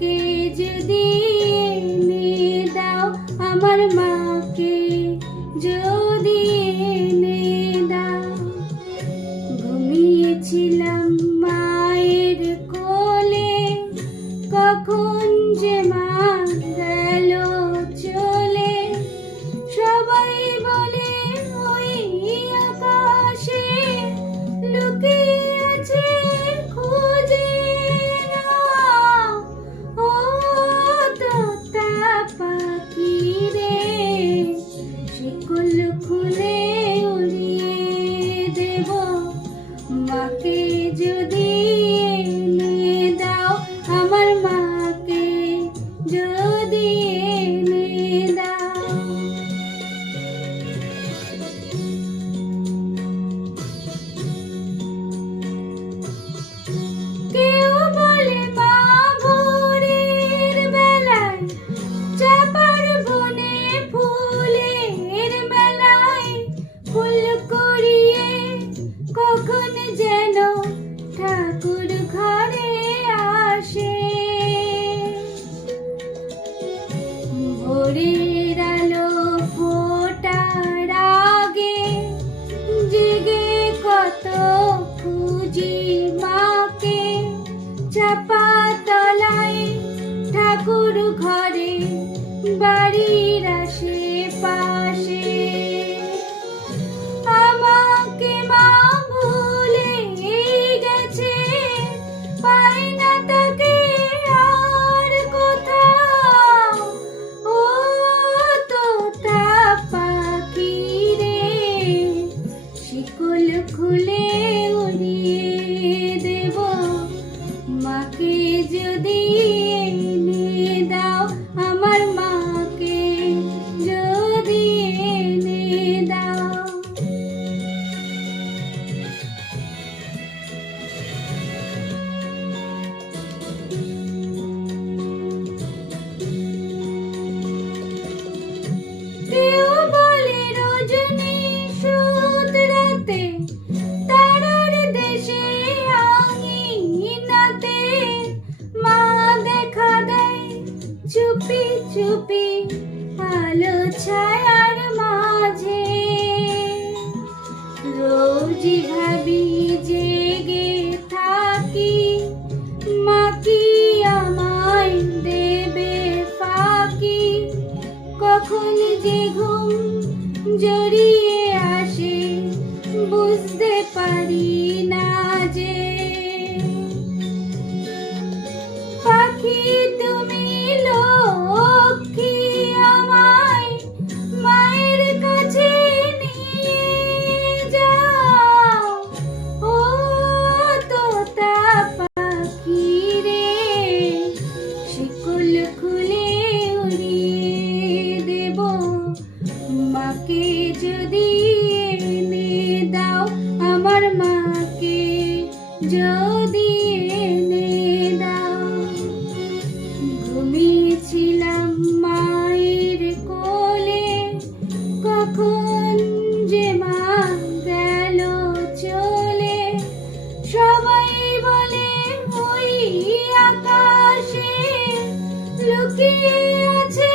মাকে যদি এনে দাও, আমার মাকে যদি এনে দাও। ঘুমিয়েছিলাম মায়ের কোলে, কখন যে মা গেল চলে। সবাই বলে ওই আকাশে লুকিয়ে আছে, খুঁজে নাও। ও তোতা পাখি রে, শিকল খুলে উড়িয়ে দেব, মাকে যদি এনে দাও, আমার মাকে যদি এনে দাও। কেউ বলে মা ভোরের বেলায় চাপার বনে ফুলের মেলায় ফুল কুড়িয়ে কখন যেন ঠাকুর ঘরে আসে। ভোরের আলো ফোটার আগে জেগে কত খুঁজি মাকে, চাপা তলায় ঠাকুর ঘরে বাড়ির আশেপাশে। আমাকে মা ভুলে গেছে, পাই না তাকে আর কোথাও। ও তোতা পাখি রে, শিকল খুলে উড়িয়ে দেব, মাকে যদি এনে দাও, আমার মাকে যদি এনে দাও। কেউ বলে রজনী সুদ রাতে তারার দেশে আঙিনাতে মা দেখা দেয় চুপি চুপি আলো ছায়ার মাঝে। রোজই ভাবি জেগে থাকি, মা কি আমায় দেবে ফাঁকি। কখন যে ঘুম জড়িয়ে আসে বুঝতে পারি না যে। পাখি তুমি লক্ষ্মী, আমায় মায়ের কাছে নিয়ে যাও। ও তোতা পাখি রে, শিকল খুলে উড়িয়ে দেব, মাকে যদি এনে দাও, আমার মাকে যদি এনে দাও। ঘুমিয়েছিলাম মায়ের কোলে, কখন যে মা গেল চলে। সবাই বলে ওই আকাশে লুকিয়ে আছে